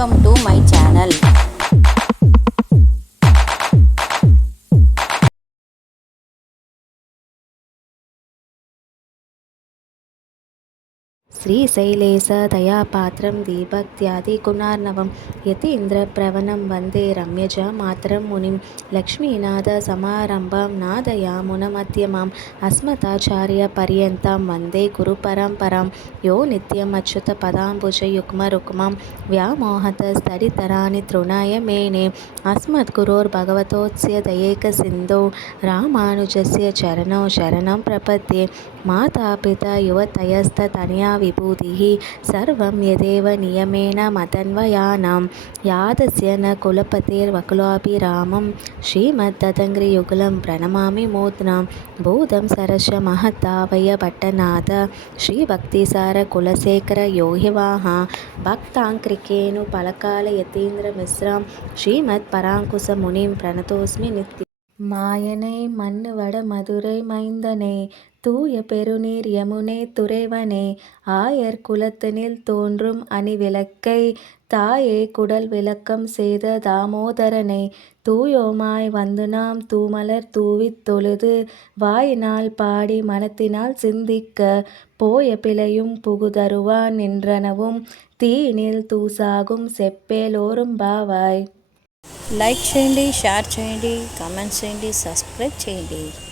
Welcome to my channel. श्रीशैलेश दयापात्रं दीभक्त्यादिगुणार्णवं यतीन्द्रप्रवणं वन्दे रम्यजामातरं मुनिं लक्ष्मीनाथसमारम्भां नादयामुनमध्यमाम् अस्मदाचार्यपर्यन्तां वन्दे गुरुपरम्परां यो नित्यमच्युतपदाम्बुजयुग्मरुक्मां व्यामोहतस्तडितराणि तृणाय मेने अस्मद्गुरोर्भगवतोऽस्य दयैकसिन्धो रामानुजस्य चरणौ शरणं प्रपद्ये मातापिता युवतयस्तनया विभूतिः सर्वं यदेव नियमेन मदन्वयानां यादस्य न कुलपतिर्वकुलाभिरामं श्रीमद्ददङ्घ्रियुगलं प्रणमामि मूर्ध्ना भूतं सरस्य महत्तावय भट्टनाथ श्रीभक्तिसारकुलशेखर योगिवाः भक्ताङ्क्रिकेणुपलकालयतीन्द्रमिश्रां श्रीमत्पराङ्कुशमुनिं प्रणतोऽस्मि नित्यम्. மாயனை மன்னுவட மதுரை மைந்தனே, தூய பெருநீர் யமுனே துறைவனே, ஆயர் குலத்தினில் தோன்றும் அணிவிளக்கை, தாயே குடல் விளக்கம் செய்த தாமோதரனை, தூயோமாய் வந்து நாம் தூமலர் தூவித் தொழுது, வாயினால் பாடி மனத்தினால் சிந்திக்க, போய பிழையும் புகுதருவான் நின்றனவும், தீயினில் தூசாகும் செப்பேலோரும் பாவாய். లైక్ చేయండి, షేర్ చేయండి, కామెంట్స్ చేయండి, సబ్స్క్రైబ్ చేయండి.